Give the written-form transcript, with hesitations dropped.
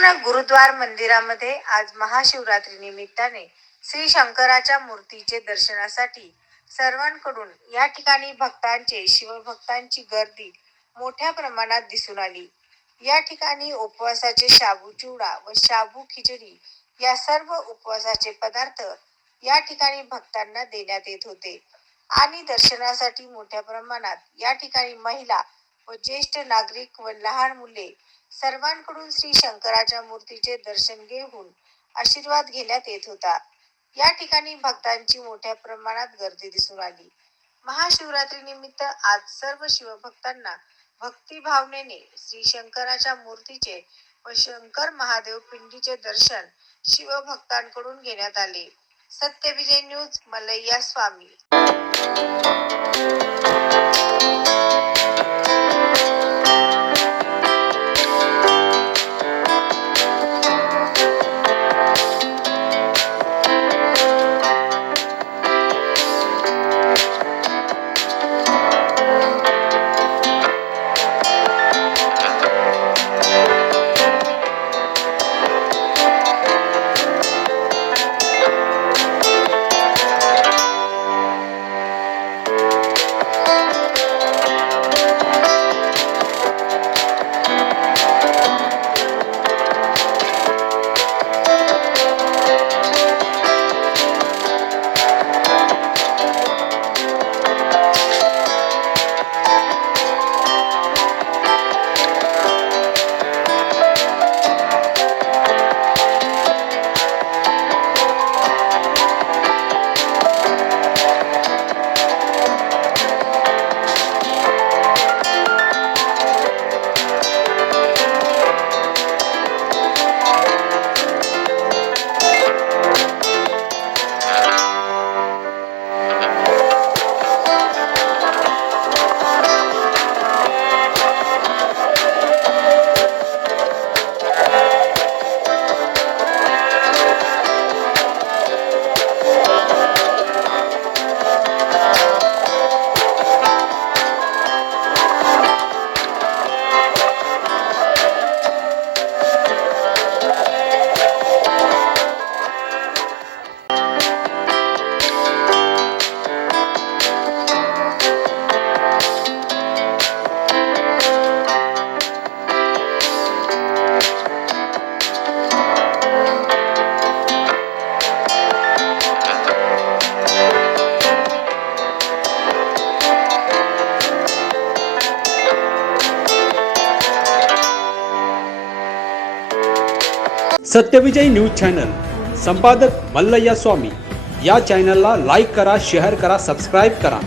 गुरुनानक गुरुद्वार मंदिरामध्ये आज महाशिवरात्री निमित्ताने श्री शंकराच्या मूर्तीचे दर्शनासाठी सर्वांकडून या ठिकाणी भक्तांची शिवभक्तांची गर्दी मोठ्या प्रमाणात दिसून आली। या ठिकाणी उपवासाचे शाबू चिवडा व शाबू खिचडी या सर्व उपवासाचे पदार्थ या ठिकाणी भक्तांना देण्यात येत होते आणि दर्शनासाठी मोठ्या प्रमाणात या ठिकाणी महिला व ज्येष्ठ नागरिक व लहान मुले सर्वांकडून श्री शंकराच्या मूर्तीचे दर्शन घेऊन आशीर्वाद घेण्यात येत होता। या ठिकाणी भक्तांची मोठ्या प्रमाणात गर्दी दिसून आली। महाशिवरात्री निमित्त आज सर्व शिवभक्तांना भक्ती भावनेने श्री शंकराच्या मूर्तीचे व शंकर महादेव पिंडीचे दर्शन शिवभक्तांकडून घेण्यात आले। सत्यविजय न्यूज मल्लय्या स्वामी। सत्यविजय न्यूज चॅनल संपादक मल्लय्या स्वामी। या चॅनलला लाईक करा, शेअर करा, सबस्क्राईब करा।